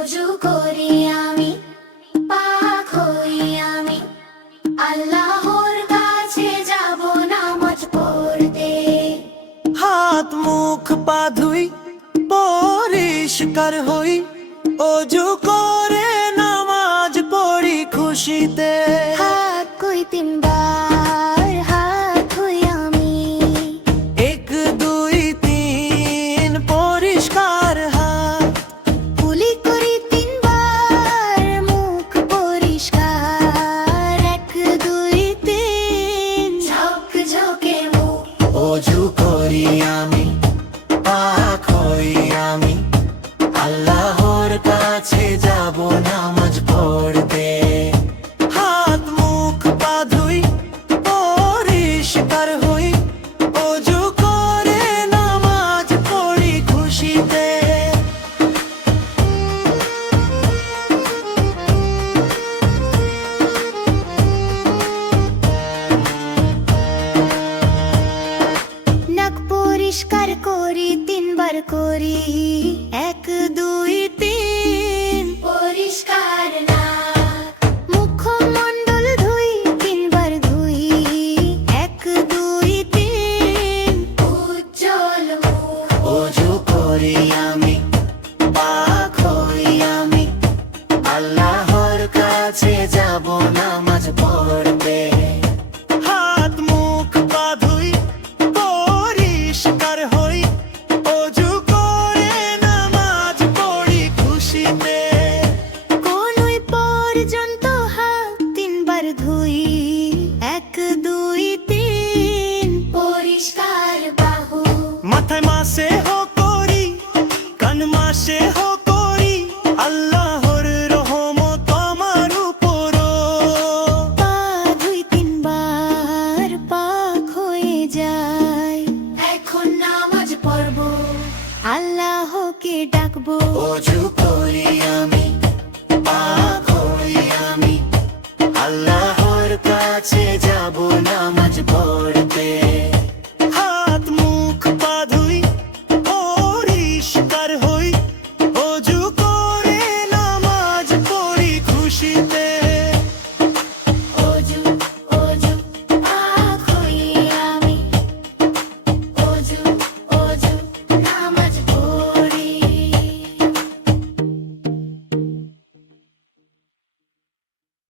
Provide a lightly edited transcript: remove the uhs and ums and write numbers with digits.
অজু করি আমি, পাক হই আমি, আল্লাহর কাছে যাব নামাজ পড়তে। হাত মুখ পা ধুই, পরিষ্কার হই, অজু করে নামাজ পড়ি খুশিতে। হাত কই তিনবার হাত হই আমি, 1 2 3 পরিষ্কার হাত। কুলি করি তিনবার মুখ পরিষ্কার, 1 2 3 ঝকঝকে মুখ। অজু করি আমি, পাক হই আমি, আল্লাহর কাছে যাব নামাজ পড়তে। হাত মুখ পা ধুই, পরিষ্কার হই, অজু করে নামাজ পড়ি খুশিতে। নাক পরিষ্কার করি 3 বার করি, 1 2 3 পরিষ্কার নাক। মুখমণ্ডল ধুই 3 বার ধুই, 1 2 3 উজ্জ্বল মুখ। অজু করি আমি, পাক হই আমি, আল্লাহর কাছে যাব নামাজ পড়তে। হাত মুখ পা ধুই, পরিষ্কার হই, অজু করে নামাজ পড়ি খুশিতে। কোনই পর্যন্ত হাত 3 বার ধুই, 1 2 3 পরিষ্কার বাহু। মাথায় মাসে হো করি, কান মাসে হো করি, আল্লাহর রহমত আমার উপর। পা ধুই 3 বার পাক হয়ে যায়, এখন নামাজ পড়ব, আল্লাহকে ডাকবো। অজু করি আমি,